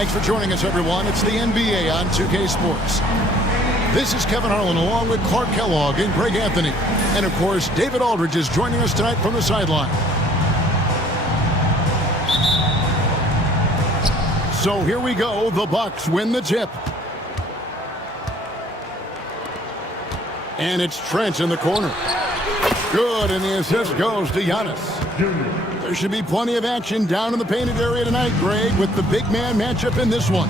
Thanks for joining us, everyone. It's the NBA on 2K Sports. This is Kevin Harlan along with Clark Kellogg and Greg Anthony. And, of course, David Aldridge is joining us tonight from the sideline. So here we go. The Bucks win the tip. And it's Trent in the corner. Good, and the assist goes to Giannis. There should be plenty of action down in the painted area tonight, Greg, with the big man matchup in this one.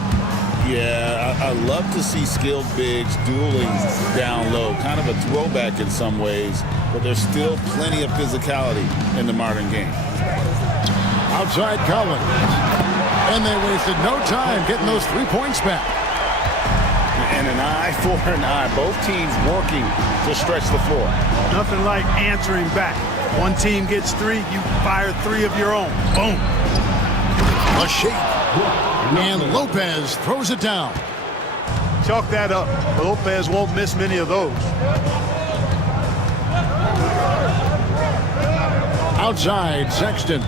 Yeah, I love to see skilled bigs dueling down low. Kind of a throwback in some ways, but there's still plenty of physicality in the modern game. Outside Collins. And they wasted no time getting those 3 points back. And an eye for an eye. Both teams working to stretch the floor. Nothing like answering back. One team gets 3, you fire 3 of your own. Boom. A shake. And Lopez throws it down. Chalk that up. Lopez won't miss many of those. Outside, Sexton.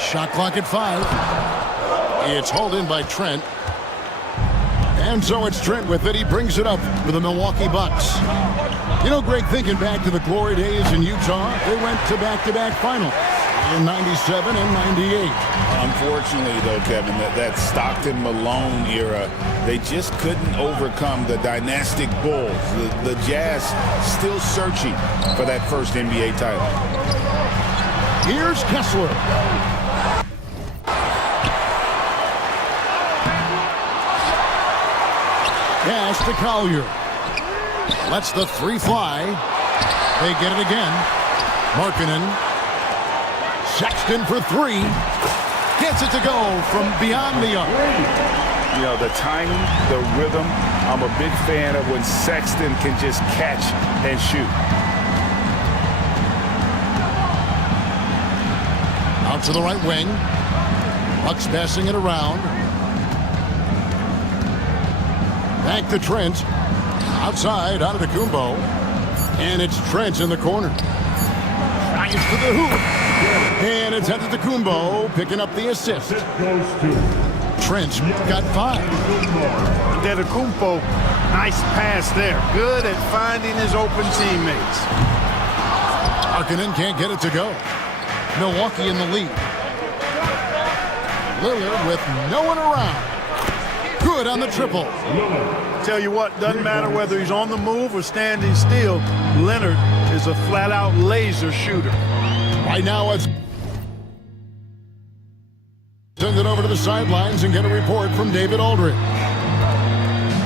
Shot clock at 5. It's hauled in by Trent. And so it's Trent with it. He brings it up for the Milwaukee Bucks. You know, Greg, thinking back to the glory days in Utah, they went to back-to-back finals in 97 and 98. Unfortunately, though, Kevin, that Stockton-Malone era, they just couldn't overcome the dynastic Bulls. The Jazz still searching for that first NBA title. Here's Kessler. Pass to Collier. Lets the 3 fly. They get it again. Markkanen. Sexton for 3. Gets it to go from beyond the arc. You know, the timing, the rhythm, I'm a big fan of when Sexton can just catch and shoot. Out to the right wing. Bucks passing it around. Back to Trent. Outside, out of Antetokounmpo. And it's Trent in the corner. Tries to the hoop. And it's Antetokounmpo picking up the assist. Trent got 5. Antetokounmpo, nice pass there. Good at finding his open teammates. Markkanen can't get it to go. Milwaukee in the lead. Lillard with no one around. Good on the triple. Tell you what, doesn't matter whether he's on the move or standing still, Leonard is a flat-out laser shooter. Right now, let's send it over to the sidelines and get a report from David Aldridge.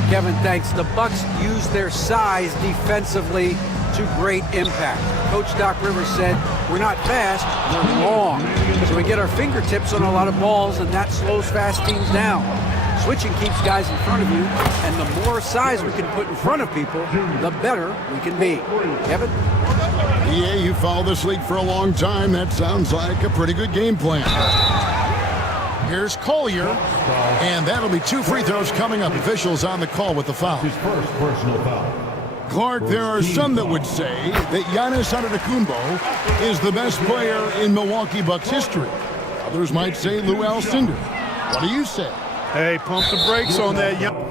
Kevin, thanks. The Bucks use their size defensively to great impact. Coach Doc Rivers said, we're not fast, we're long. So we get our fingertips on a lot of balls, and that slows fast teams down. Switching keeps guys in front of you, and the more size we can put in front of people, the better we can be. Kevin? Yeah, you followed this league for a long time. That sounds like a pretty good game plan. Here's Collier, and that'll be 2 free throws coming up. Officials on the call with the foul. His first personal foul. Clark, there are some that would say that Giannis Antetokounmpo is the best player in Milwaukee Bucks history. Others might say Lou Alcindor. What do you say? Hey, pump the brakes on that young.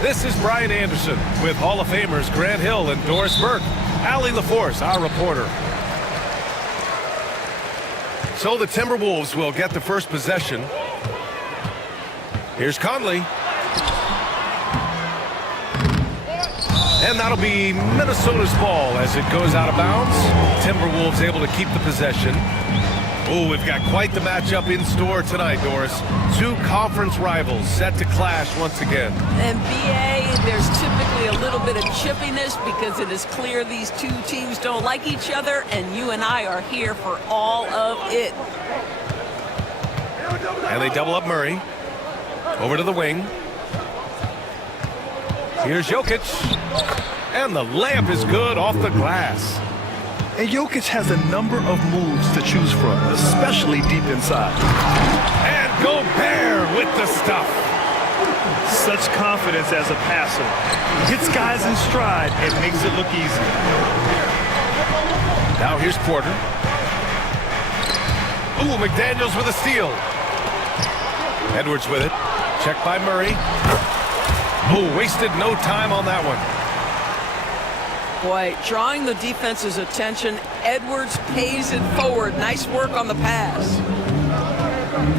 This is Brian Anderson with Hall of Famers Grant Hill and Doris Burke. Allie LaForce, our reporter. So the Timberwolves will get the first possession. Here's Conley. And that'll be Minnesota's ball as it goes out of bounds. Timberwolves able to keep the possession. Oh, we've got quite the matchup in store tonight, Doris. Two conference rivals set to clash once again. And BA, there's typically a little bit of chippiness because it is clear these two teams don't like each other, and you and I are here for all of it. And they double up Murray. Over to the wing. Here's Jokic. And the layup is good off the glass. And Jokic has a number of moves to choose from, especially deep inside. And Gobert with the stuff. Such confidence as a passer. Hits guys in stride and makes it look easy. Now here's Porter. Ooh, McDaniels with a steal. Edwards with it. Checked by Murray. Oh, wasted no time on that one. Boy, drawing the defense's attention, Edwards pays it forward. Nice work on the pass.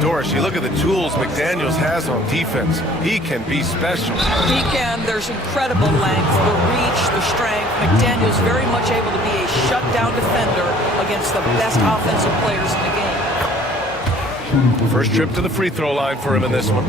Doris, you look at the tools McDaniels has on defense. He can be special. He can. There's incredible length, the reach, the strength. McDaniels very much able to be a shutdown defender against the best offensive players in the game. First trip to the free throw line for him in this one.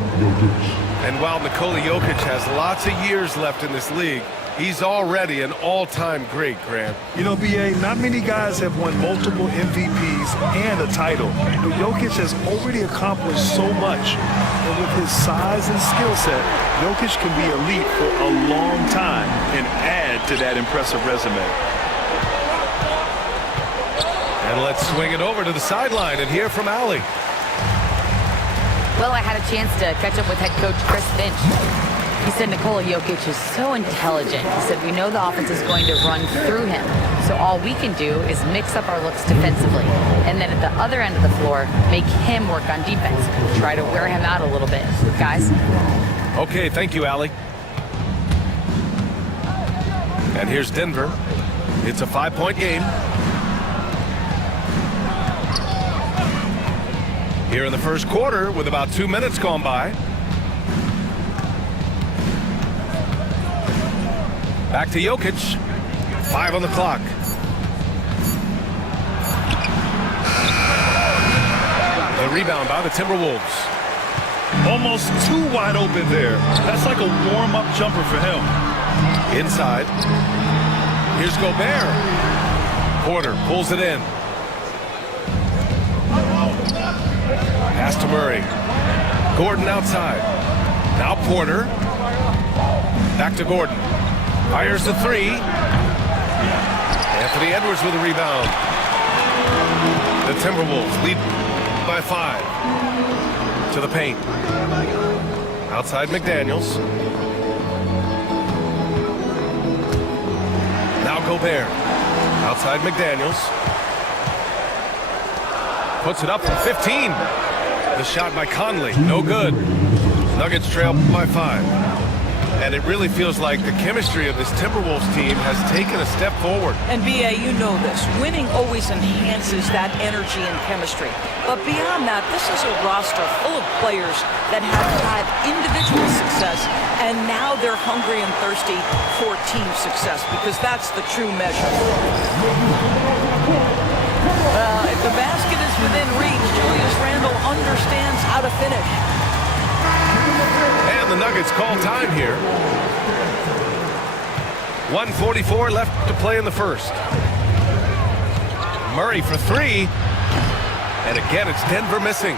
And while Nikola Jokic has lots of years left in this league, he's already an all-time great, Grant. You know, BA, not many guys have won multiple MVPs and a title. But Jokic has already accomplished so much. And with his size and skill set, Jokic can be elite for a long time and add to that impressive resume. And let's swing it over to the sideline and hear from Allie. Well, I had a chance to catch up with head coach Chris Finch. He said Nikola Jokic is so intelligent. He said we know the offense is going to run through him. So all we can do is mix up our looks defensively. And then at the other end of the floor, make him work on defense. Try to wear him out a little bit. Guys? Okay, thank you, Allie. And here's Denver. It's a 5-point game. Here in the first quarter with about 2 minutes gone by. Back to Jokic. 5 on the clock. The rebound by the Timberwolves. Almost too wide open there. That's like a warm-up jumper for him. Inside. Here's Gobert. Porter pulls it in. Pass to Murray. Gordon outside. Now Porter. Back to Gordon. Fires the three. Anthony Edwards with a rebound. The Timberwolves lead by 5. To the paint. Outside McDaniels. Now Gobert. Outside McDaniels. Puts it up from 15. The shot by Conley. No good. Nuggets trail by 5. And it really feels like the chemistry of this Timberwolves team has taken a step forward. And BA, you know this. Winning always enhances that energy and chemistry. But beyond that, this is a roster full of players that have had individual success, and now they're hungry and thirsty for team success, because that's the true measure. If the basket is within reach, Julius Randle understands how to finish. And the Nuggets call time here. 1:44 left to play in the first. Murray for 3. And again, it's Denver missing.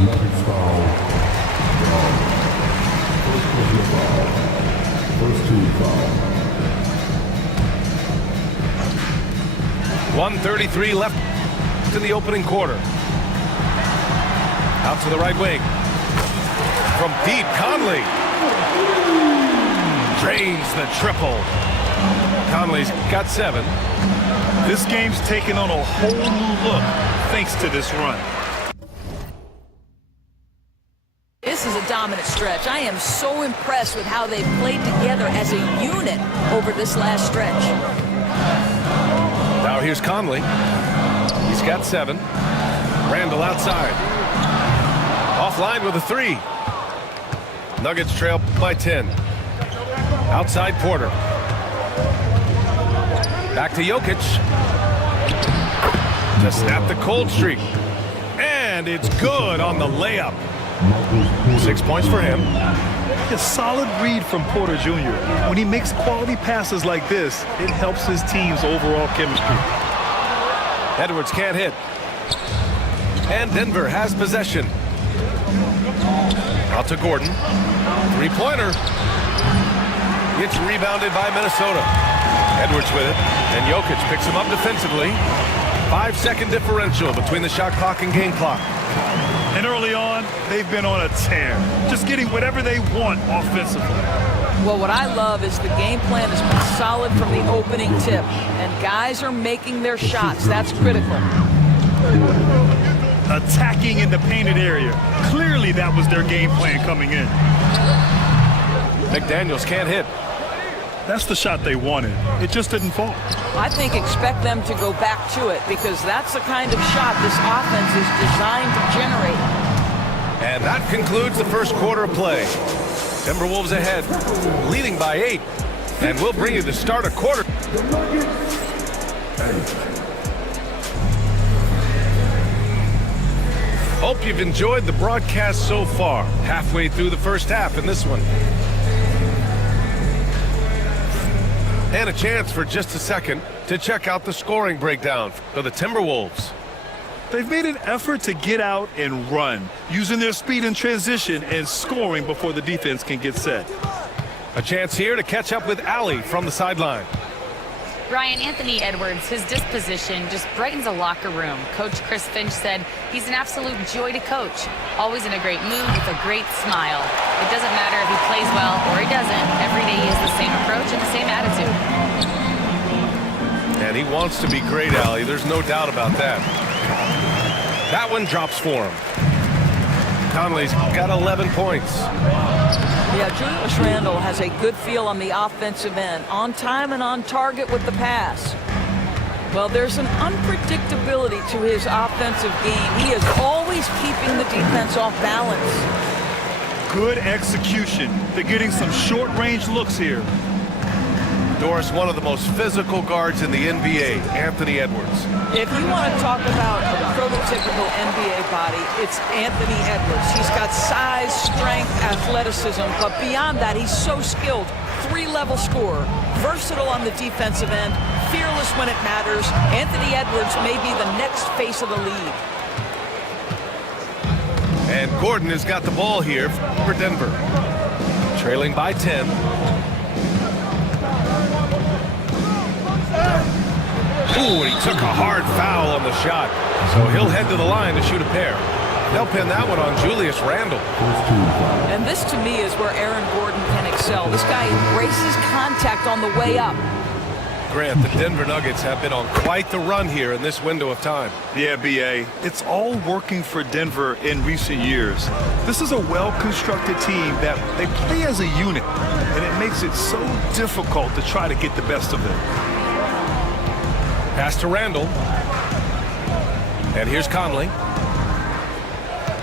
Nuggets foul. First team foul. 1:33 left in the opening quarter. Out to the right wing. From deep, Conley. Drains the triple. Conley's got 7. This game's taken on a whole new look thanks to this run. This is a dominant stretch. I am so impressed with how they've played together as a unit over this last stretch. Now here's Conley. He's got 7. Randall outside. Offline with a 3. Nuggets trail by 10. Outside Porter. Back to Jokic. To snap the cold streak. And it's good on the layup. 6 points for him. A solid read from Porter Jr. When he makes quality passes like this, it helps his team's overall chemistry. Edwards can't hit. And Denver has possession. Out to Gordon. 3-pointer. It's rebounded by Minnesota. Edwards with it. And Jokic picks him up defensively. 5-second differential between the shot clock and game clock. And early on, they've been on a tear. Just getting whatever they want offensively. Well, what I love is the game plan has been solid from the opening tip. And guys are making their shots. That's critical. Attacking in the painted area. Clearly that was their game plan coming in. McDaniels can't hit. That's the shot they wanted. It just didn't fall. I think expect them to go back to it because that's the kind of shot this offense is designed to generate. And that concludes the first quarter of play. Timberwolves ahead, leading by 8. And we'll bring you to start a quarter. Hope you've enjoyed the broadcast so far. Halfway through the first half in this one. And a chance for just a second to check out the scoring breakdown for the Timberwolves. They've made an effort to get out and run, using their speed in transition and scoring before the defense can get set. A chance here to catch up with Allie from the sideline. Ryan, Anthony Edwards, his disposition just brightens a locker room. Coach Chris Finch said he's an absolute joy to coach. Always in a great mood with a great smile. It doesn't matter if he plays well or he doesn't. Every day he has the same approach and the same attitude. And he wants to be great, Allie. There's no doubt about that. That one drops for him. Conley's got 11 points. Yeah, Julius Randle has a good feel on the offensive end, on time and on target with the pass. Well, there's an unpredictability to his offensive game. He is always keeping the defense off balance. Good execution. They're getting some short-range looks here. Doris, one of the most physical guards in the NBA, Anthony Edwards. If you want to talk about a prototypical NBA body, it's Anthony Edwards. He's got size, strength, athleticism, but beyond that, he's so skilled. 3-level scorer, versatile on the defensive end, fearless when it matters. Anthony Edwards may be the next face of the league. And Gordon has got the ball here for Denver. Trailing by 10. Ooh, and he took a hard foul on the shot. So he'll head to the line to shoot a pair. They'll pin that one on Julius Randle. And this, to me, is where Aaron Gordon can excel. This guy embraces contact on the way up. Grant, the Denver Nuggets have been on quite the run here in this window of time. Yeah, B.A. It's all working for Denver in recent years. This is a well-constructed team that they play as a unit, and it makes it so difficult to try to get the best of them. Pass to Randle. And here's Conley.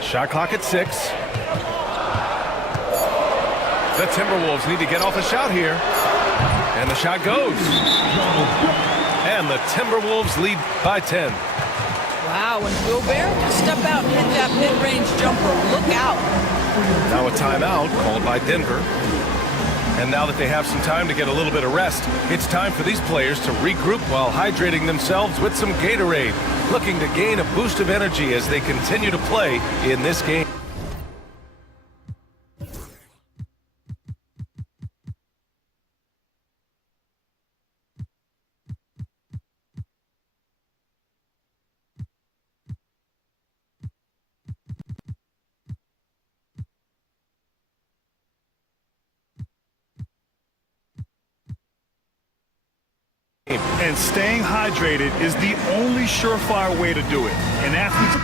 Shot clock at 6. The Timberwolves need to get off a shot here. And the shot goes. And the Timberwolves lead by 10. Wow, when Gobert can step out and hit that mid-range jumper, look out. Now a timeout called by Denver. And now that they have some time to get a little bit of rest, it's time for these players to regroup while hydrating themselves with some Gatorade, looking to gain a boost of energy as they continue to play in this game. And staying hydrated is the only surefire way to do it. And athletes...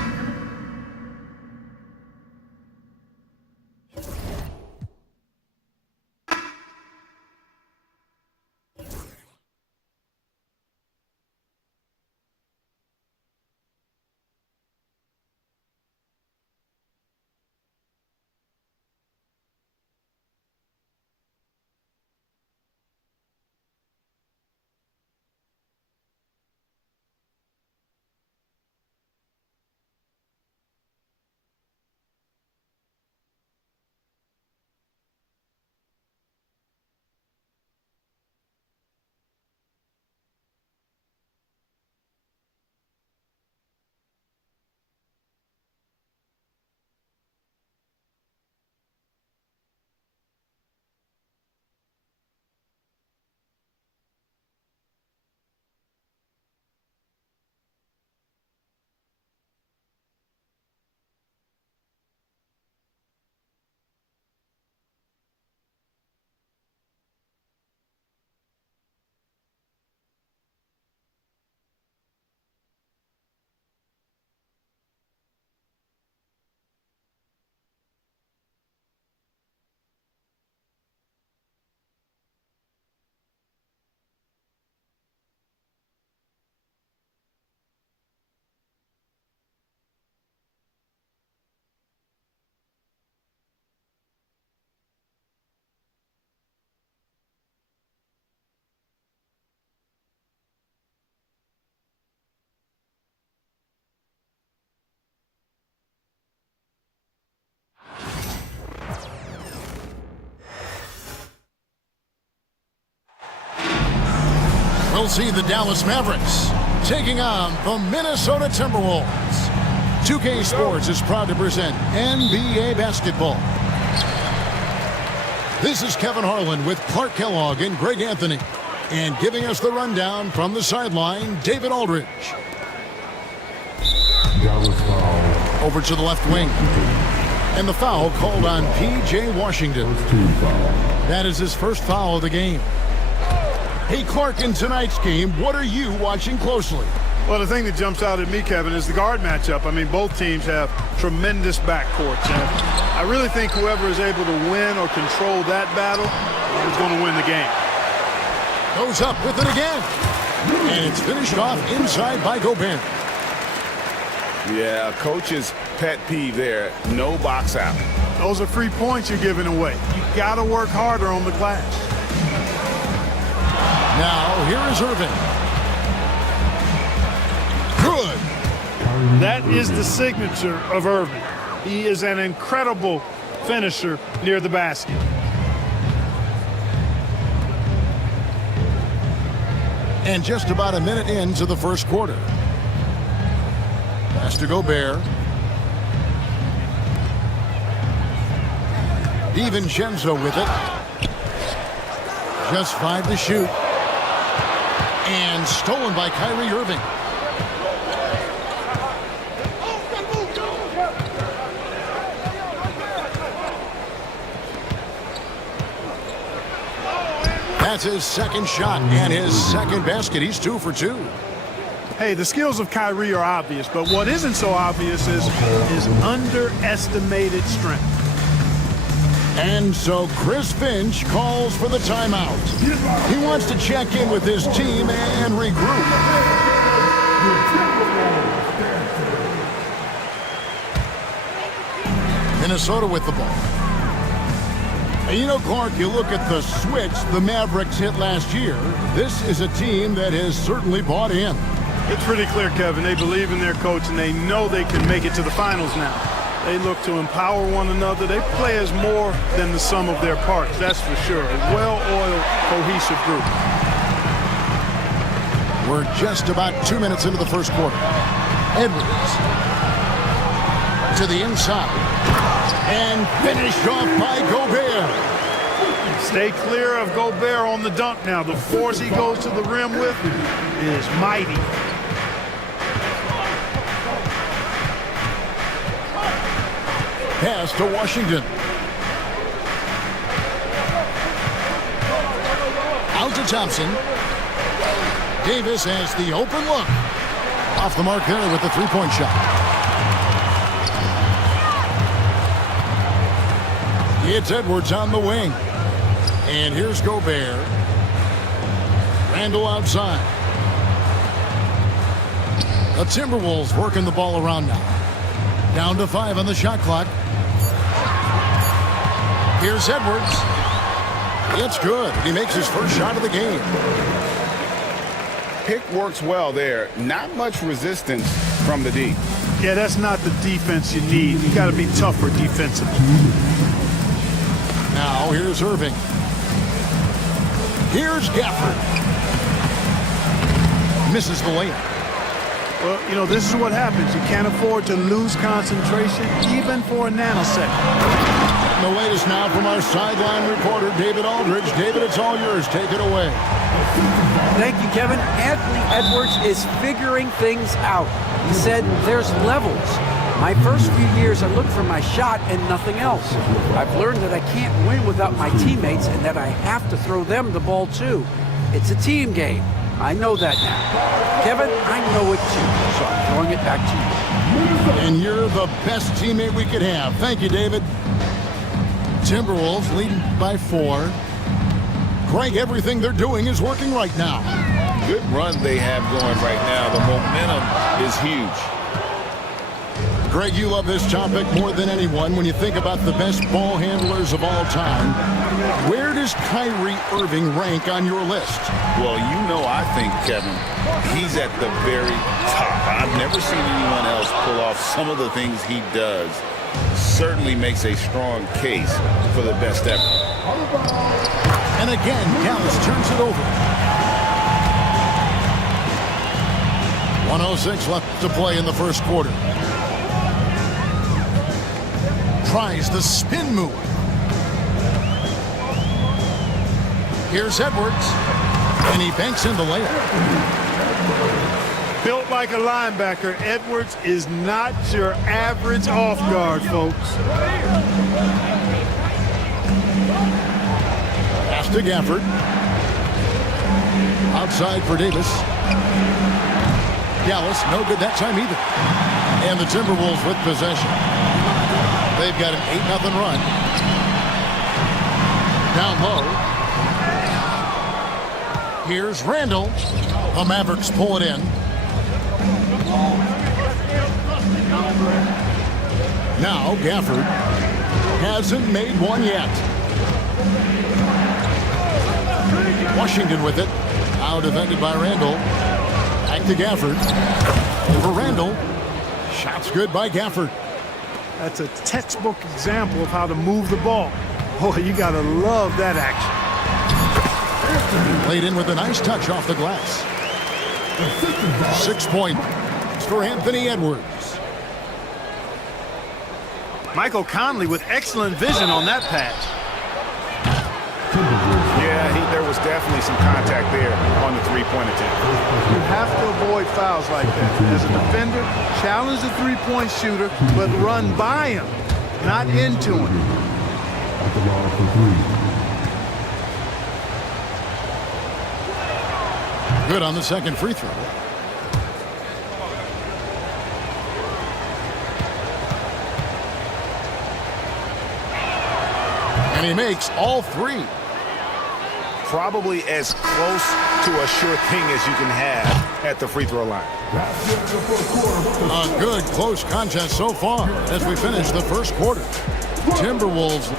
We'll see the Dallas Mavericks taking on the Minnesota Timberwolves. 2K Sports is proud to present NBA basketball. This is Kevin Harlan with Clark Kellogg and Greg Anthony. And giving us the rundown from the sideline, David Aldridge. Over to the left wing. And the foul called on P.J. Washington. That is his first foul of the game. Hey, Clark, in tonight's game, what are you watching closely? Well, the thing that jumps out at me, Kevin, is the guard matchup. I mean, both teams have tremendous backcourts. And I really think whoever is able to win or control that battle is going to win the game. Goes up with it again. And it's finished off inside by Gobert. Yeah, coach's pet peeve there. No box out. Those are free points you're giving away. You got to work harder on the glass. Now, here is Irving. Good. That is the signature of Irving. He is an incredible finisher near the basket. And just about a minute into the first quarter. Pass to Gobert. DiVincenzo with it. Just 5 to shoot. And stolen by Kyrie Irving. That's his second shot and his second basket. He's 2 for 2. Hey, the skills of Kyrie are obvious, but what isn't so obvious is his underestimated strength. And so Chris Finch calls for the timeout. He wants to check in with his team and regroup. Minnesota with the ball. And you know, Clark, you look at the switch the Mavericks hit last year. This is a team that has certainly bought in. It's pretty clear, Kevin. They believe in their coach, and they know they can make it to the finals now. They look to empower one another. They play as more than the sum of their parts, that's for sure. A well-oiled, cohesive group. We're just about 2 minutes into the first quarter. Edwards to the inside. And finished off by Gobert. Stay clear of Gobert on the dunk now. The force he goes to the rim with is mighty. Pass to Washington. Out to Thompson. Davis has the open look. Off the mark there with the three-point shot. It's Edwards on the wing. And here's Gobert. Randall outside. The Timberwolves working the ball around now. Down to 5 on the shot clock. Here's Edwards. It's good. He makes his first shot of the game. Pick works well there. Not much resistance from the D. Yeah, that's not the defense you need. You got to be tougher defensively. Now here's Irving. Here's Gafford. Misses the layup. Well, you know, this is what happens. You can't afford to lose concentration, even for a nanosecond. The latest now from our sideline reporter, David Aldridge. David, it's all yours. Take it away. Thank you, Kevin. Anthony Edwards is figuring things out. He said there's levels. My first few years, I looked for my shot and nothing else. I've learned that I can't win without my teammates and that I have to throw them the ball too. It's a team game. I know that now. Kevin, I know it too, so I'm throwing it back to you. And you're the best teammate we could have. Thank you, David. Timberwolves leading by 4. Greg, everything they're doing is working right now. Good run they have going right now. The momentum is huge. Greg, you love this topic more than anyone. When you think about the best ball handlers of all time, where does Kyrie Irving rank on your list? Well, you know, I think, Kevin, he's at the very top. I've never seen anyone else pull off some of the things he does. Certainly makes a strong case for the best ever. And again, Dallas turns it over. 1:06 left to play in the first quarter. Tries the spin move. Here's Edwards, and he banks in the layup. Built like a linebacker, Edwards is not your average off guard, folks. Pass to Gafford. Outside for Davis. Dallas, no good that time either. And the Timberwolves with possession. They've got an 8-0 run. Down low. Here's Randall. The Mavericks pull it in. Now Gafford hasn't made one yet. Washington with it. Now defended by Randall. Back to Gafford. Over Randall. Shots good by Gafford. That's a textbook example of how to move the ball. Boy, you got to love that action. Played in with a nice touch off the glass. 6 points for Anthony Edwards. Michael Conley with excellent vision on that pass. Yeah, there was definitely some contact there on the three-point attempt. You have to avoid fouls like that. As a defender, challenge the three-point shooter, but run by him, not into him. At the line for three. Good on the second free throw. And he makes all three. Probably as close to a sure thing as you can have at the free throw line. A good close contest so far as we finish the first quarter. Timberwolves.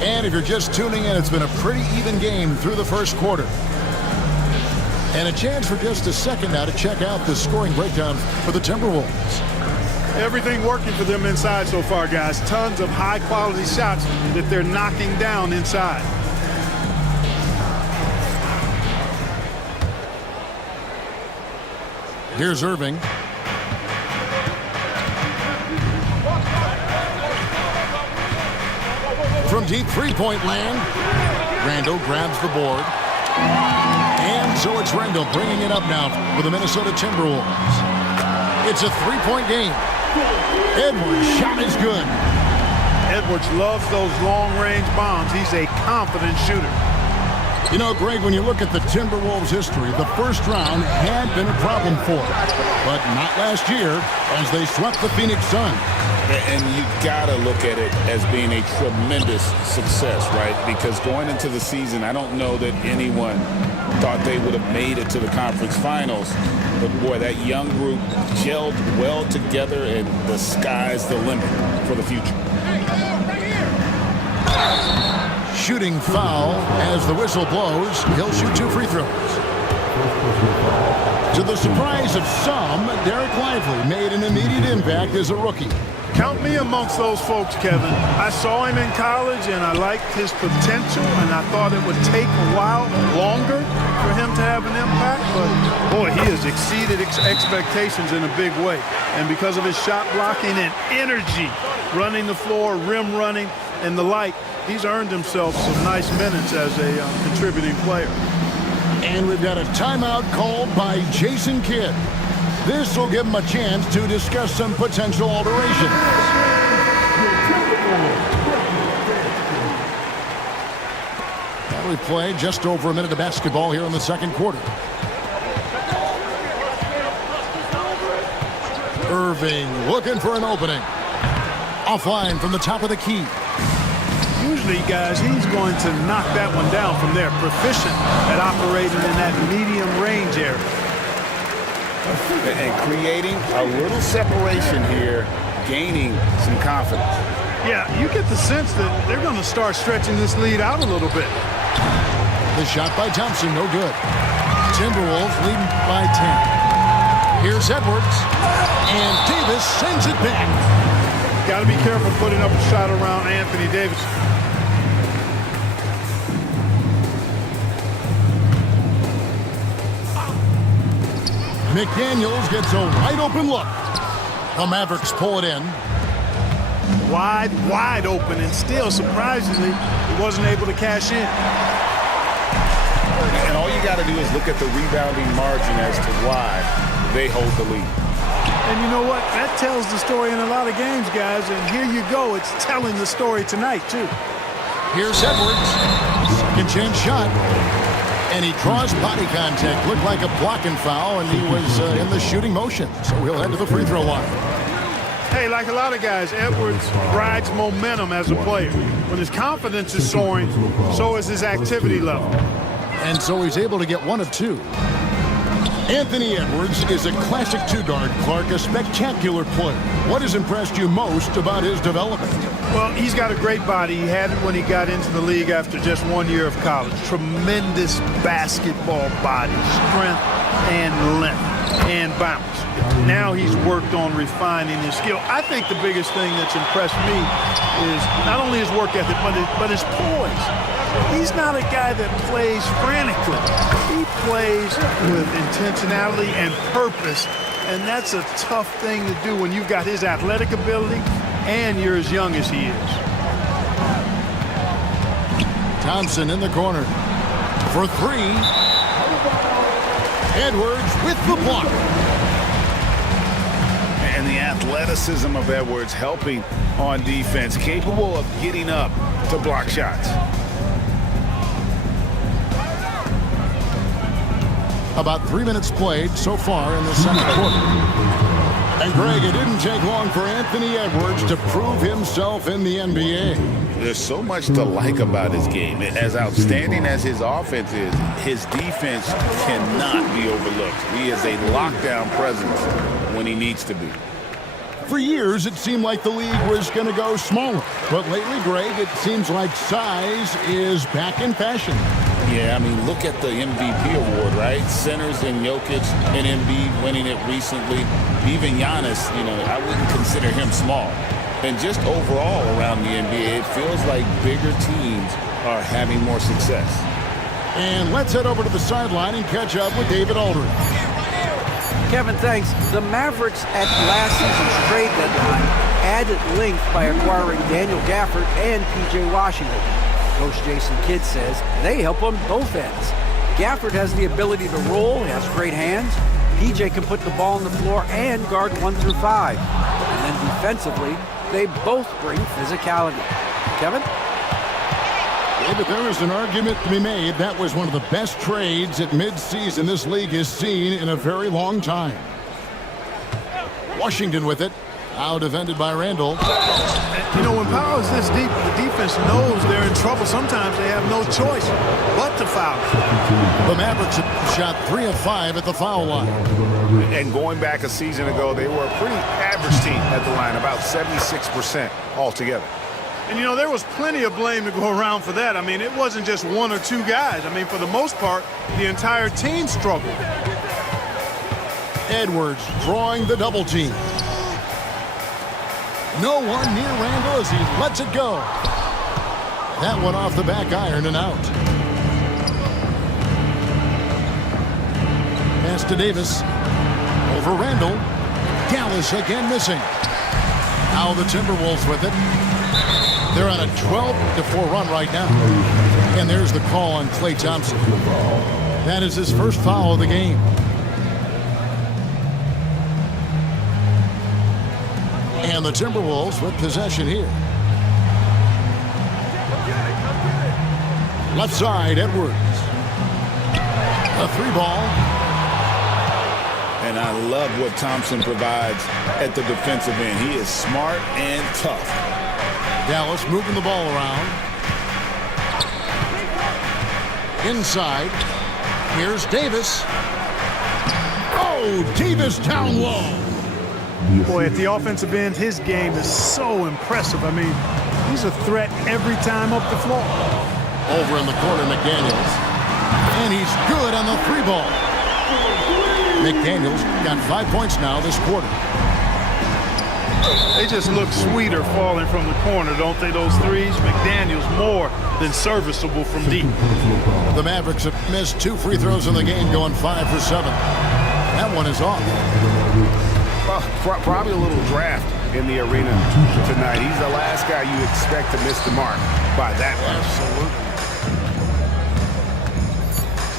And if you're just tuning in, it's been a pretty even game through the first quarter. And a chance for just a second now to check out the scoring breakdown for the Timberwolves. Everything working for them inside so far, guys. Tons of high-quality shots that they're knocking down inside. Here's Irving. From deep three-point land, Randall grabs the board. And so it's Randall bringing it up now for the Minnesota Timberwolves. It's a three-point game. Edwards' shot is good. Edwards loves those long-range bombs. He's a confident shooter. You know, Greg, when you look at the Timberwolves' history, the first round had been a problem for them. But not last year as they swept the Phoenix Suns. And you gotta look at it as being a tremendous success, right? Because going into the season, I don't know that anyone thought they would have made it to the conference finals. But boy, that young group gelled well together, and the sky's the limit for the future. Shooting foul as the whistle blows. He'll shoot 2 free throws. To the surprise of some, Derek Lively made an immediate impact as a rookie. Count me amongst those folks, Kevin. I saw him in college, and I liked his potential, and I thought it would take a while longer for him to have an impact. But, boy, he has exceeded expectations in a big way. And because of his shot blocking and energy, running the floor, rim running, and the like, he's earned himself some nice minutes as a contributing player. And we've got a timeout called by Jason Kidd. This will give him a chance to discuss some potential alterations. Now we've played just over a minute of basketball here in the second quarter. Irving looking for an opening. Offline from the top of the key. Usually, guys, he's going to knock that one down from there. Proficient at operating in that medium range area. And creating a little separation here, gaining some confidence. Yeah, you get the sense that they're going to start stretching this lead out a little bit. The shot by Thompson, no good. Timberwolves leading by 10. Here's Edwards, and Davis sends it back. Got to be careful putting up a shot around Anthony Davis. McDaniels gets a wide open look. The Mavericks pull it in. Wide open, and still, surprisingly, he wasn't able to cash in. And all you got to do is look at the rebounding margin as to why they hold the lead. And you know what? That tells the story in a lot of games, guys. And here you go. It's telling the story tonight, too. Here's Edwards. Second chance shot. And he draws body contact. Looked like a blocking foul, and he was in the shooting motion. So he'll head to the free throw line. Hey, like a lot of guys, Edwards rides momentum as a player. When his confidence is soaring, so is his activity level. And so he's able to get one of two. Anthony Edwards is a classic two-guard, Clark, a spectacular player. What has impressed you most about his development? Well, he's got a great body. He had it when he got into the league after just 1 year of college. Tremendous basketball body, strength and length and bounce. Now he's worked on refining his skill. I think the biggest thing that's impressed me is not only his work ethic, but his poise. He's not a guy that plays frantically. He plays with intentionality and purpose, and that's a tough thing to do when you've got his athletic ability and you're as young as he is. Thompson in the corner for three. Edwards with the block. And the athleticism of Edwards helping on defense, capable of getting up to block shots. About 3 minutes played so far in the second quarter. And Greg, it didn't take long for Anthony Edwards to prove himself in the NBA. There's so much to like about his game. As outstanding as his offense is, his defense cannot be overlooked. He is a lockdown presence when he needs to be. For years, it seemed like the league was going to go smaller. But lately, Greg, it seems like size is back in fashion. Yeah, I mean, look at the MVP award, right? Centers and Jokic and Embiid winning it recently. Even Giannis, I wouldn't consider him small. And just overall around the NBA, it feels like bigger teams are having more success. And let's head over to the sideline and catch up with David Aldridge. Kevin, thanks. The Mavericks at last season's trade deadline added length by acquiring Daniel Gafford and P.J. Washington. Coach Jason Kidd says they help on both ends. Gafford has the ability to roll, he has great hands. P.J. can put the ball on the floor and guard 1 through 5. And then defensively, they both bring physicality. Kevin? Yeah, but there is an argument to be made. That was one of the best trades at midseason this league has seen in a very long time. Washington with it. Now defended by Randall. When Powell is this deep, the defense knows they're in trouble. Sometimes they have no choice but to foul. The Mavericks have shot 3 of 5 at the foul line. And going back a season ago, they were a pretty average team at the line, about 76% altogether. And, there was plenty of blame to go around for that. I mean, it wasn't just 1 or 2 guys. I mean, for the most part, the entire team struggled. Edwards drawing the double team. No one near Randall as he lets it go. That one off the back iron and out. Pass to Davis. Over Randall. Dallas again missing. Now the Timberwolves with it. They're on a 12-4 run right now. And there's the call on Klay Thompson. That is his first foul of the game. And the Timberwolves with possession here. Left side, Edwards. A 3-ball. And I love what Thompson provides at the defensive end. He is smart and tough. Dallas moving the ball around. Inside. Here's Davis. Oh, Davis down low. Boy, at the offensive end, his game is so impressive. I mean, he's a threat every time up the floor. Over in the corner, McDaniels. And he's good on the 3-ball. McDaniels got 5 points now this quarter. They just look sweeter falling from the corner, don't they, those threes? McDaniels more than serviceable from deep. The Mavericks have missed 2 free throws in the game, going 5 for 7. That one is off. Well, probably a little draft in the arena tonight. He's the last guy you expect to miss the mark by that much. Absolutely.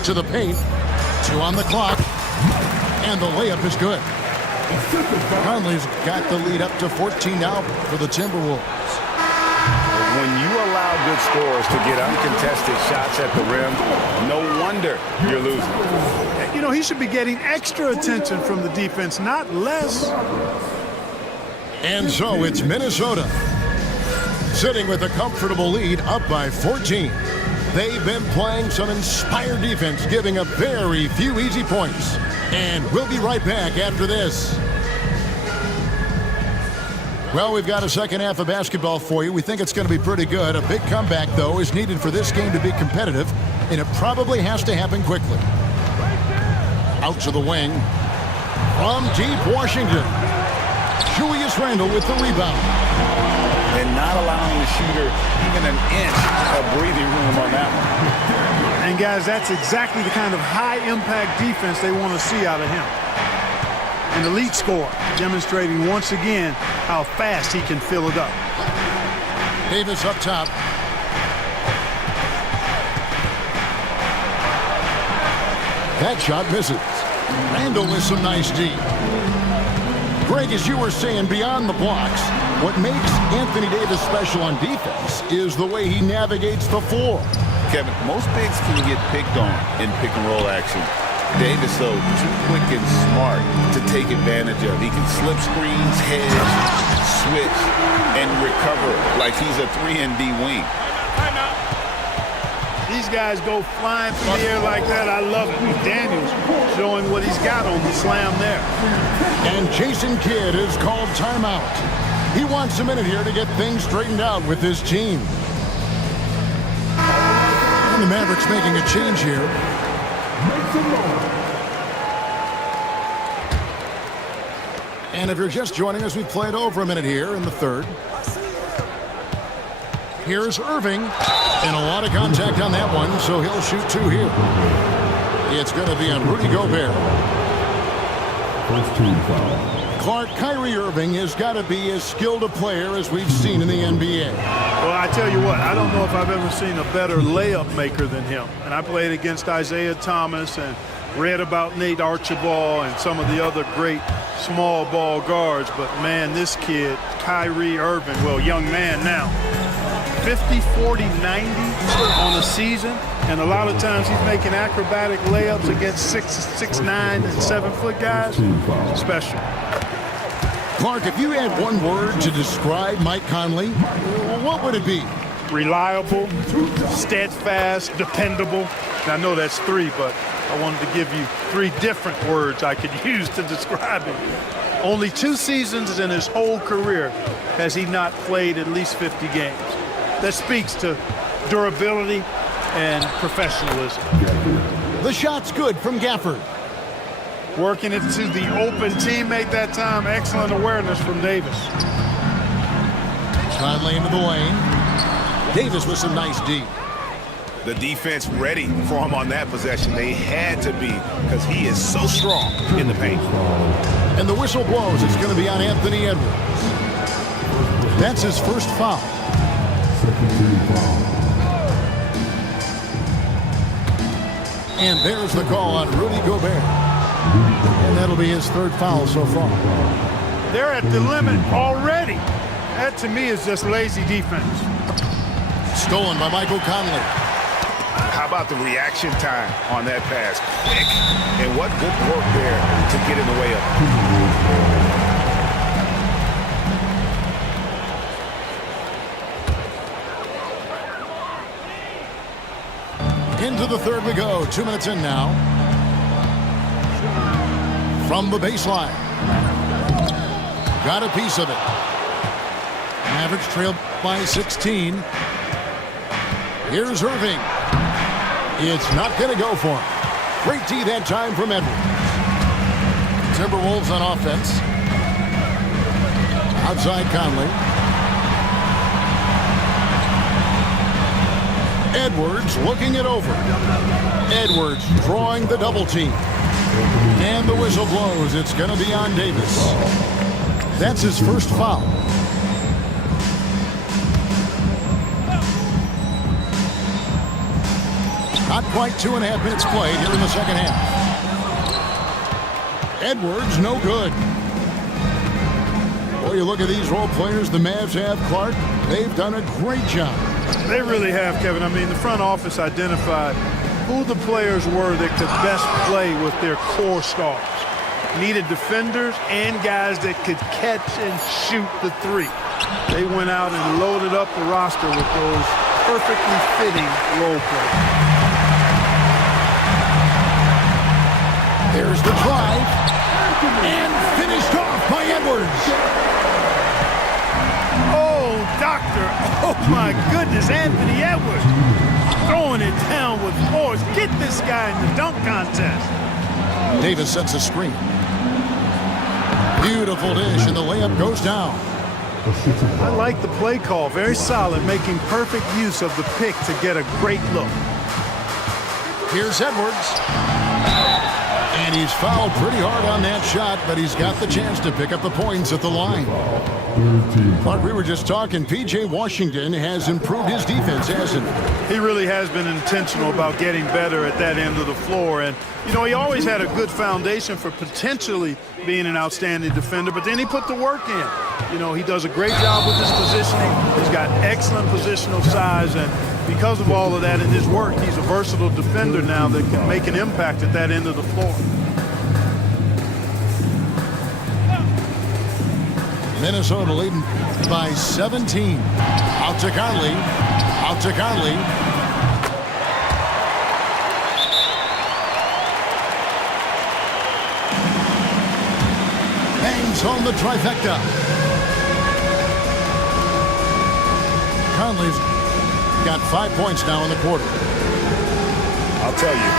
To the paint. 2 on the clock. And the layup is good. Conley's got the lead up to 14 now for the Timberwolves. When you allow good scorers to get uncontested shots at the rim, no wonder you're losing. You know, he should be getting extra attention from the defense, not less. And so it's Minnesota sitting with a comfortable lead up by 14. They've been playing some inspired defense, giving up very few easy points. And we'll be right back after this. Well, we've got a second half of basketball for you. We think it's going to be pretty good. A big comeback, though, is needed for this game to be competitive, and it probably has to happen quickly. Out to the wing. From deep Washington. Julius Randle with the rebound. And not allowing the shooter even an inch of breathing room on that one. And, guys, that's exactly the kind of high-impact defense they want to see out of him. An elite scorer, demonstrating once again how fast he can fill it up. Davis up top. That shot misses. Randle with some nice D. Greg, as you were saying, beyond the blocks, what makes Anthony Davis special on defense is the way he navigates the floor. Kevin, most bigs can get picked on in pick-and-roll action. Davis, though, too quick and smart to take advantage of. He can slip screens, hedge, switch, and recover like he's a 3-and-D wing. These guys go flying through the air like that. I love it. Daniels showing what he's got on the slam there. And Jason Kidd is called timeout. He wants a minute here to get things straightened out with his team. And the Mavericks making a change here. And if you're just joining us, we've played over a minute here in the third. Here's Irving. And a lot of contact on that one, so he'll shoot 2 here. It's going to be on Rudy Gobert. First team foul. Clark, Kyrie Irving has got to be as skilled a player as we've seen in the NBA. Well, I tell you what, I don't know if I've ever seen a better layup maker than him. And I played against Isaiah Thomas and read about Nate Archibald and some of the other great small ball guards. But, man, this kid, Kyrie Irving, well, young man now, 50, 40, 90 on a season. And a lot of times he's making acrobatic layups against 6'9", and 7-foot guys. Special. Clark, if you had one word to describe Mike Conley, what would it be? Reliable, steadfast, dependable. And I know that's 3, but I wanted to give you 3 different words I could use to describe him. Only 2 seasons in his whole career has he not played at least 50 games. That speaks to durability and professionalism. The shot's good from Gafford. Working it to the open teammate that time. Excellent awareness from Davis. Conley into the lane. Davis with some nice D. The defense ready for him on that possession. They had to be because he is so strong in the paint. And the whistle blows. It's going to be on Anthony Edwards. That's his first foul. Second team foul. And there's the call on Rudy Gobert. And that'll be his 3rd foul so far. They're at the limit already. That, to me, is just lazy defense. Stolen by Michael Conley. How about the reaction time on that pass? Quick. And what good work there to get in the way of it. Into the 3rd we go. 2 minutes in now. From the baseline. Got a piece of it. Mavericks trail by 16. Here's Irving. It's not going to go for him. Great D that time from Edwards. Timberwolves on offense. Outside Conley. Edwards looking it over. Edwards drawing the double team. And the whistle blows. It's going to be on Davis. That's his first foul. Not quite 2.5 minutes played here in the second half. Edwards, no good. Well, you look at these role players the Mavs have, Clark. They've done a great job. They really have, Kevin. I mean, the front office identified who the players were that could best play with their core stars. Needed defenders and guys that could catch and shoot the three. They went out and loaded up the roster with those perfectly fitting role players. There's the drive, and finished off by Edwards. Oh, doctor. Oh, my goodness, Anthony Edwards. Throwing it down with force. Get this guy in the dunk contest. Davis sets a screen. Beautiful dish, and the layup goes down. I like the play call. Very solid, making perfect use of the pick to get a great look. Here's Edwards. And he's fouled pretty hard on that shot, but he's got the chance to pick up the points at the line. But we were just talking, P.J. Washington has improved his defense, hasn't he? He really has been intentional about getting better at that end of the floor. And, you know, he always had a good foundation for potentially being an outstanding defender, but then he put the work in. You know, he does a great job with his positioning. He's got excellent positional size, and because of all of that in his work, he's a versatile defender now that can make an impact at that end of the floor. Minnesota leading by 17. Out to Conley. Out to Conley. Bangs home the trifecta. Conley's got 5 points now in the quarter. I'll tell you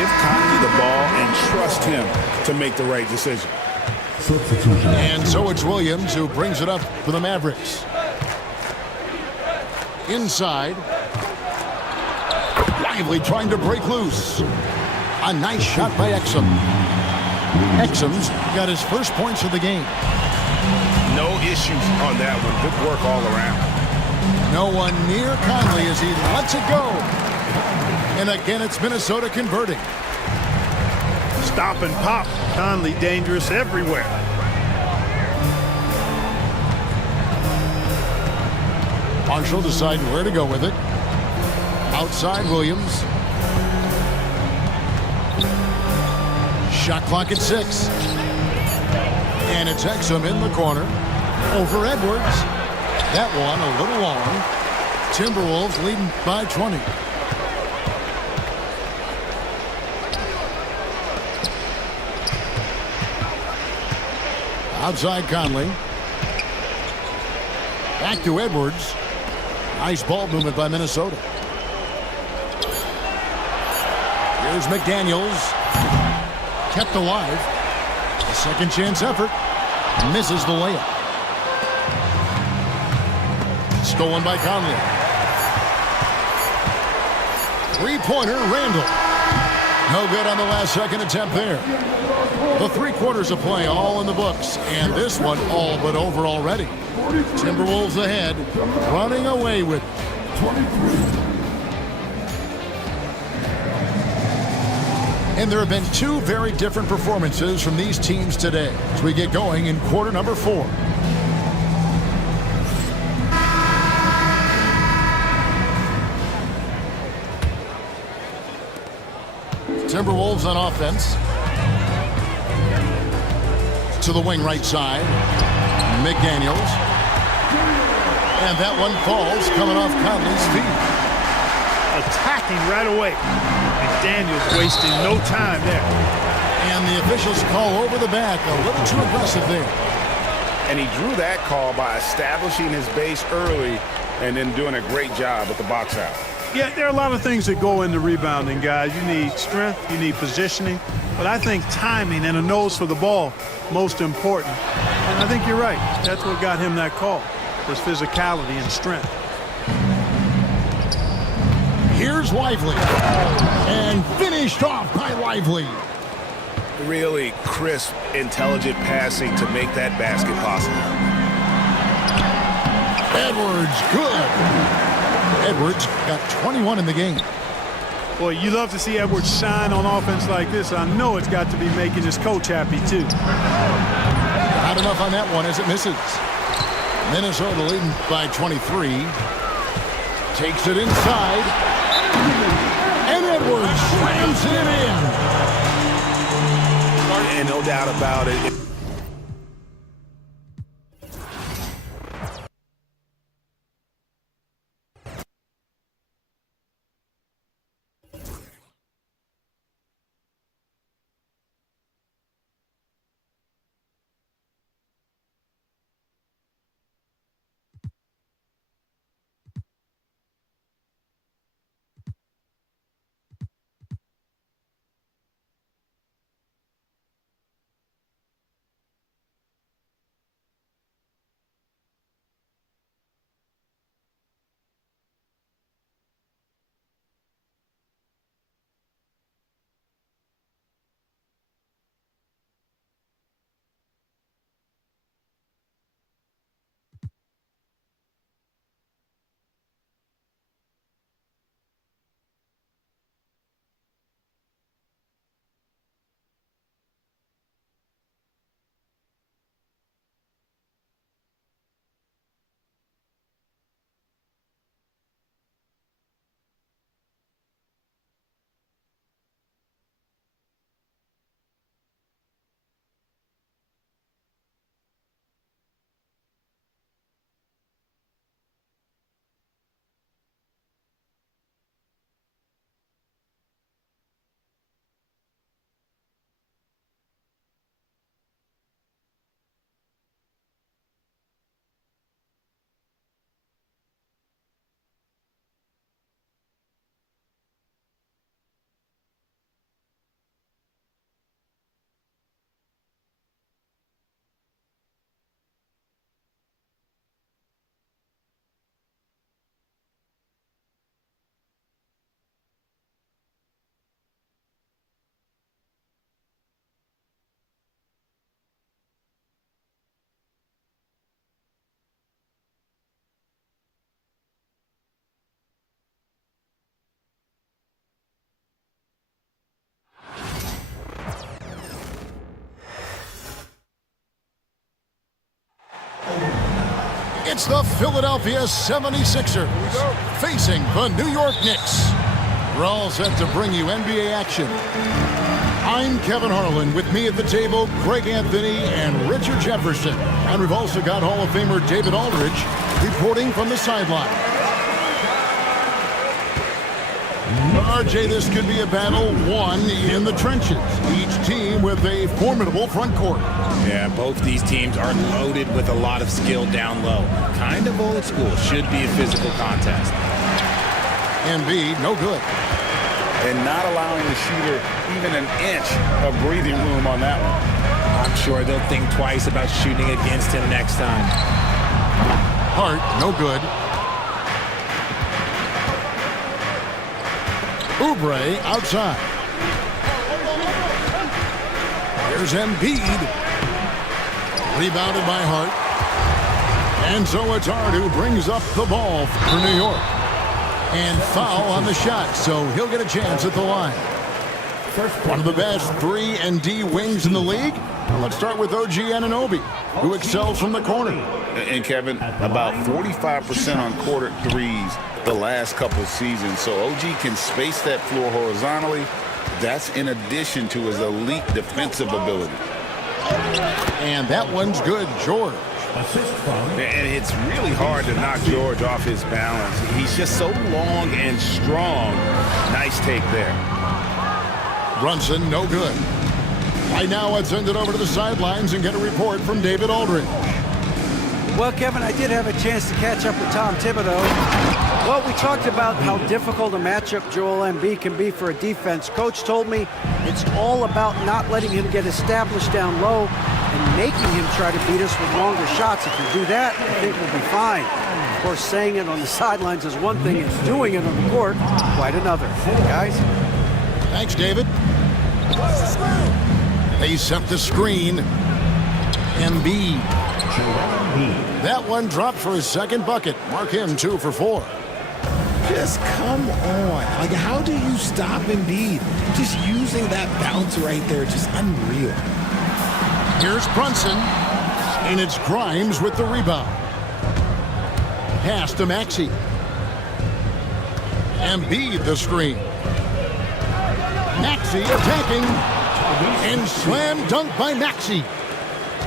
give Conley the ball and trust him to make the right decision. And so it's Williams who brings it up for the Mavericks. Inside. Lively trying to break loose. A nice shot by Exum. Exum's got his first points of the game. No issues on that one. Good work all around. No one near Conley as he lets it go. And again, it's Minnesota converting. Stop and pop. Conley dangerous everywhere. Marshall deciding where to go with it. Outside Williams. Shot clock at 6. And it's Exum in the corner. Over Edwards. That one a little long. Timberwolves leading by 20. Outside Conley. Back to Edwards. Nice ball movement by Minnesota. Here's McDaniels. Kept alive. A second chance effort. Misses the layup. Stolen by Conley. Three-pointer, Randall. No good on the last second attempt there. The 3 quarters of play all in the books, and this one all but over already. Timberwolves ahead, running away with 23. And there have been 2 very different performances from these teams today as we get going in quarter number 4. Timberwolves on offense. To the wing right side. McDaniels. And that one falls coming off Conley's feet. Attacking right away. McDaniels wasting no time there. And the officials call over the back. A little too aggressive there. And he drew that call by establishing his base early and then doing a great job with the box out. Yeah, there are a lot of things that go into rebounding, guys. You need strength, you need positioning, but I think timing and a nose for the ball, most important. And I think you're right. That's what got him that call, was physicality and strength. Here's Lively. And finished off by Lively. Really crisp, intelligent passing to make that basket possible. Edwards, good. Edwards got 21 in the game. Boy, you love to see Edwards shine on offense like this. I know it's got to be making his coach happy, too. Not enough on that one as it misses. Minnesota leading by 23. Takes it inside. And Edwards slams it in. And no doubt about it. It's the Philadelphia 76ers facing the New York Knicks. We're all set to bring you NBA action. I'm Kevin Harlan. With me at the table, Greg Anthony and Richard Jefferson. And we've also got Hall of Famer David Aldridge reporting from the sideline. RJ, this could be a battle won in the trenches. Each team with a formidable front court. Yeah, both these teams are loaded with a lot of skill down low. Kind of old school. Should be a physical contest. Embiid, no good. And not allowing the shooter even an inch of breathing room on that one. I'm sure they'll think twice about shooting against him next time. Hart, no good. Oubre outside. Here's Embiid. Rebounded by Hart. And so it's Hart who brings up the ball for New York. And foul on the shot, so he'll get a chance at the line. One of the best 3-and-D wings in the league. Well, let's start with OG Anunoby, who excels from the corner. And Kevin, about 45% on quarter threes the last couple seasons. So OG can space that floor horizontally. That's in addition to his elite defensive ability. And that one's good, George. And it's really hard to knock George off his balance. He's just so long and strong. Nice take there. Brunson, no good. Right now, let's send it over to the sidelines and get a report from David Aldridge. Well, Kevin, I did have a chance to catch up with Tom Thibodeau. Well, we talked about how difficult a matchup Joel Embiid can be for a defense. Coach told me it's all about not letting him get established down low and making him try to beat us with longer shots. If we do that, I think we'll be fine. Of course, saying it on the sidelines is one thing, and doing it on the court, quite another. Guys? Thanks, David. They set the screen. Embiid. That one dropped for his second bucket. Mark him 2 for 4. Just come on. Like, how do you stop Embiid? Just using that bounce right there, just unreal. Here's Brunson, and it's Grimes with the rebound. Pass to Maxey. Embiid the screen. Maxey attacking, and slam dunk by Maxey.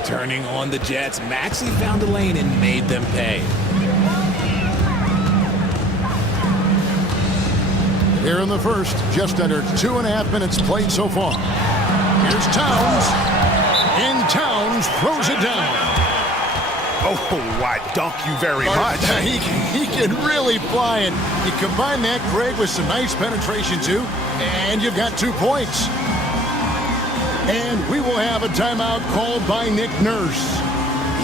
Turning on the Jets, Maxey found a lane and made them pay. Here in the first, just under 2.5 minutes played so far. Here's Towns, and Towns throws it down. Oh, I dunk you very much. He can really fly it. You combine that, Greg, with some nice penetration, too, and you've got 2 points. And we will have a timeout called by Nick Nurse.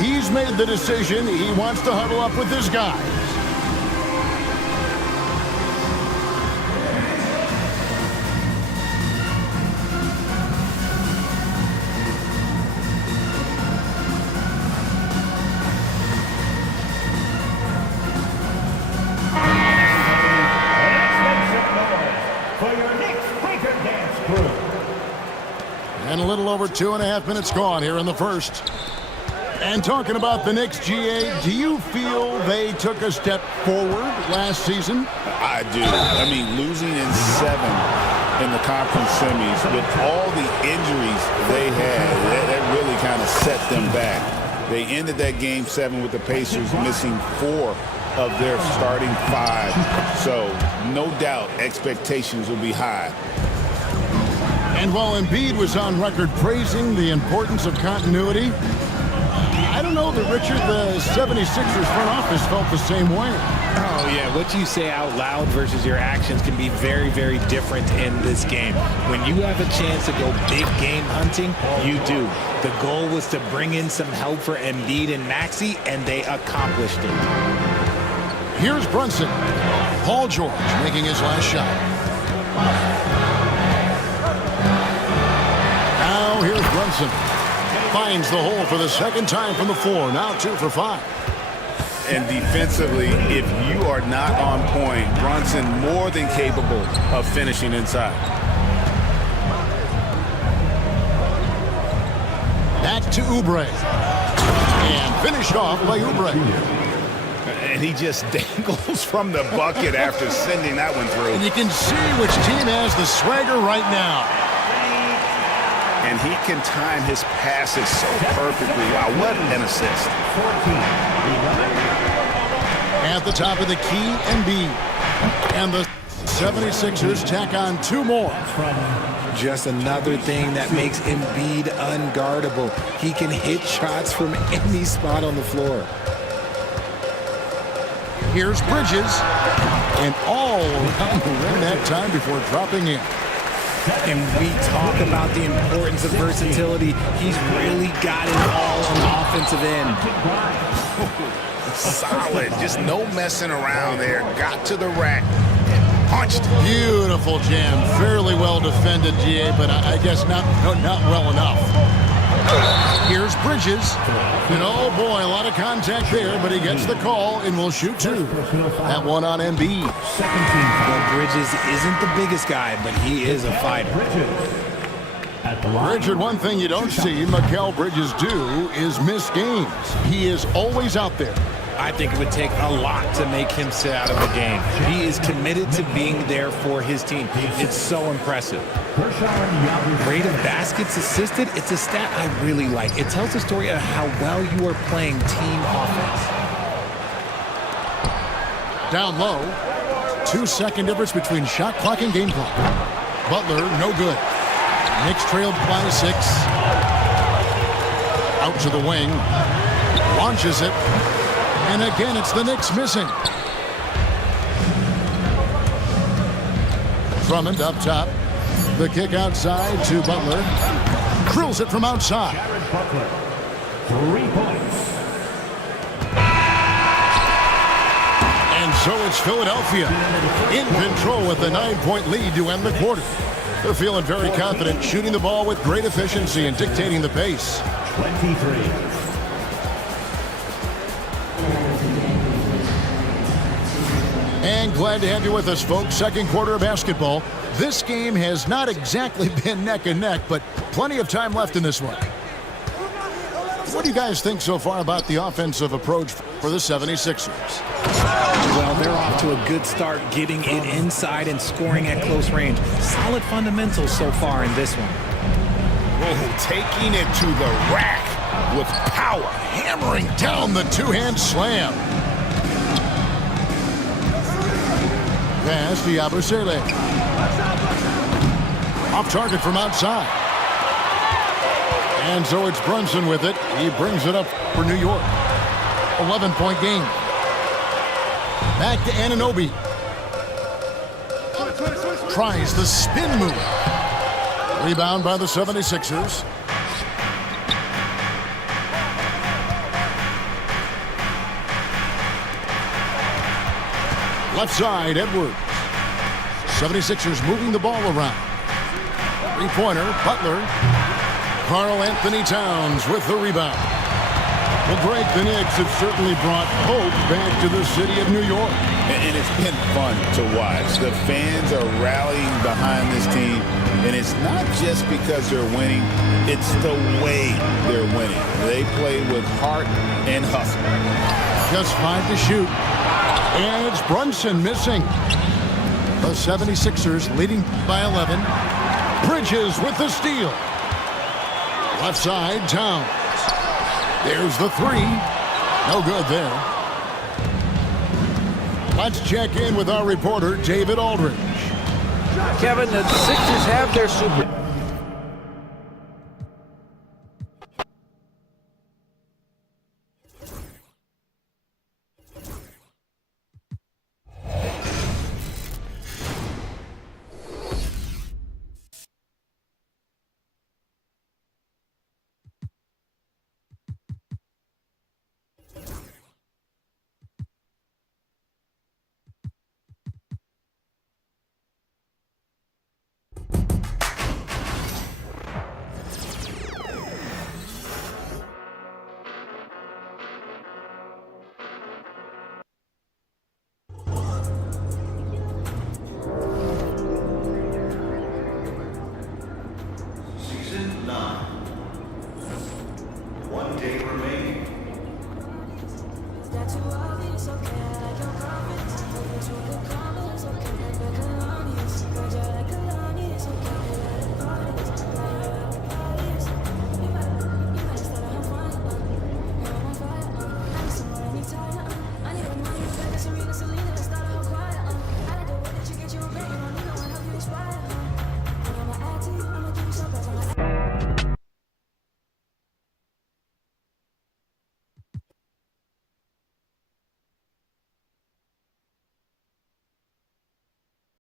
He's made the decision. He wants to huddle up with his guys. And a little over 2.5 minutes gone here in the first. And talking about the Knicks, GA, do you feel they took a step forward last season? I do. I mean, losing in 7 in the conference semis with all the injuries they had, that really kind of set them back. They ended that game 7 with the Pacers missing 4 of their starting 5. So no doubt expectations will be high. And while Embiid was on record praising the importance of continuity, I don't know that, Richard, the 76ers front office felt the same way. Oh, yeah. What you say out loud versus your actions can be very, very different in this game. When you have a chance to go big game hunting, you do. The goal was to bring in some help for Embiid and Maxey, and they accomplished it. Here's Brunson. Paul George making his last shot. Now here's Brunson. Finds the hole for the second time from the floor. Now 2 for 5. And defensively, if you are not on point, Brunson more than capable of finishing inside. Back to Oubre. And finished off by Oubre. And he just dangles from the bucket after sending that one through. And you can see which team has the swagger right now. And he can time his passes so perfectly. Wow, what an assist. At the top of the key, Embiid. And the 76ers tack on 2 more. Just another thing that makes Embiid unguardable. He can hit shots from any spot on the floor. Here's Bridges. And all around the rim that time before dropping in. And we talk about the importance of versatility. He's really got it all on the offensive end. Solid. Just no messing around there. Got to the rack. Punched. Beautiful jam. Fairly well defended, GA, but I guess not well enough. Here's Bridges. And oh boy, a lot of contact there, but he gets the call and will shoot 2. That one on Embiid. Well, Bridges isn't the biggest guy, but he is a fighter. Richard, one thing you don't see Mikal Bridges do is miss games. He is always out there. I think it would take a lot to make him sit out of a game. He is committed to being there for his team. It's so impressive. Rate of baskets assisted, it's a stat I really like. It tells the story of how well you are playing team offense. Down low, 2-second difference between shot clock and game clock. Butler, no good. Knicks trailed by 6. Out to the wing. Launches it. And again, it's the Knicks missing. Drummond up top. The kick outside to Butler. Drills it from outside. Butler, 3 points. And so it's Philadelphia in control with a 9-point lead to end the quarter. They're feeling very confident, shooting the ball with great efficiency and dictating the pace. 23. And glad to have you with us, folks. Second quarter of basketball. This game has not exactly been neck and neck, but plenty of time left in this one. What do you guys think so far about the offensive approach for the 76ers? Well, they're off to a good start getting it inside and scoring at close range. Solid fundamentals so far in this one. Oh, taking it to the rack with power. Hammering down the two-hand slam. Pass to Yabusele. Off target from outside. And so it's Brunson with it. He brings it up for New York. 11-point game. Back to Anunoby. Tries the spin move. Rebound by the 76ers. Left side, Edwards. 76ers moving the ball around. Three-pointer, Butler. Karl Anthony Towns with the rebound. Well, Greg, the Knicks have certainly brought hope back to the city of New York. And it's been fun to watch. The fans are rallying behind this team, and it's not just because they're winning, it's the way they're winning. They play with heart and hustle. Just 5 to shoot. And it's Brunson missing. The 76ers leading by 11. Bridges with the steal. Left side, Towns. There's the three. No good there. Let's check in with our reporter, David Aldridge. Kevin, the Sixers have their super... Selena,